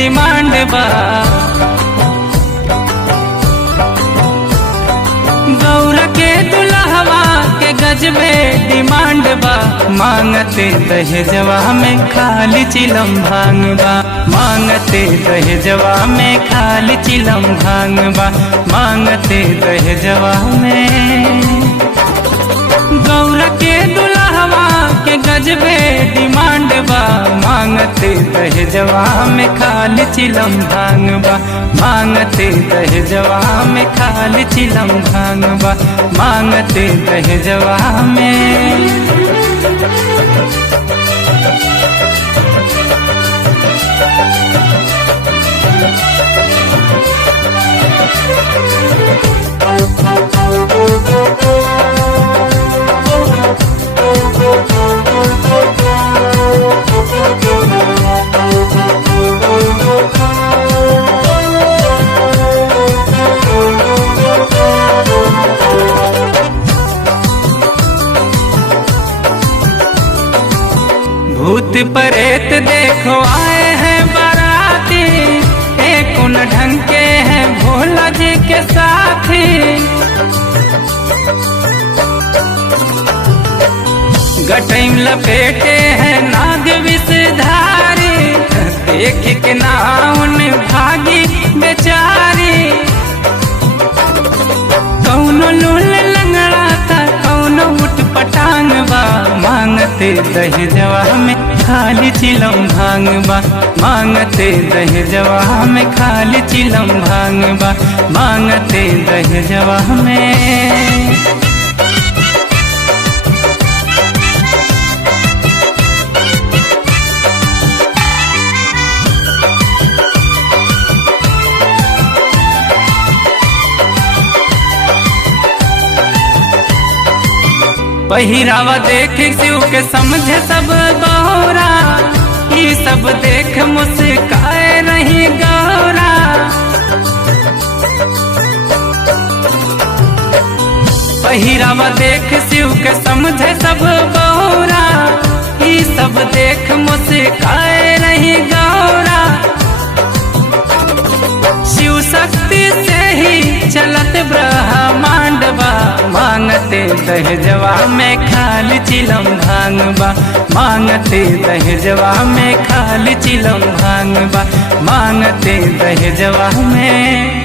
Demand बा। गौरा के दुल्हवा के गजबे डिमांड बा। मांगते दहेजवा में खाली चिलम भांग बा। मांगते दहेजवा में खाली चिलम भांग बा। मांगते दहेजवा में गौरा के दुल्हवा के गजबे डिमांड बा। मांगते दहेजवा में खाली चिलम भांग बा। मांगते दहेजवा में खाली चिलम भांग बा। मांगते दहेजवा में भूत प्रेत देखो आए हैं बाराती। एक उन ढंग के हैं भोला जी के साथी। गटैम लपेटे हैं नाग विषधारी। देख के नाउन भागी बेचारी। कौनो लूल लंगड़ा था कौनो उठ पटांग बा। मांगते दहेजवा में खाली चिलम भांग बा। मांगते दहेजवा में खाली चिलम भांग बा। मांगते दहेजवा में पहिरावा देख शिव के समझे सब बहोरा। ये सब देख मुस्काए रही गौरा। पहिरावा देख शिव के समझे सब बहोरा। ये सब देख मुस्काए रही गौरा। शिव शक्ति से ही चलत ब्रह्मांड बा। मांगते दहेजवा में खाली चिलम भांग बा। मांगते दहेजवा में खाली चिलम भांग बा। मांगते दहेजवा में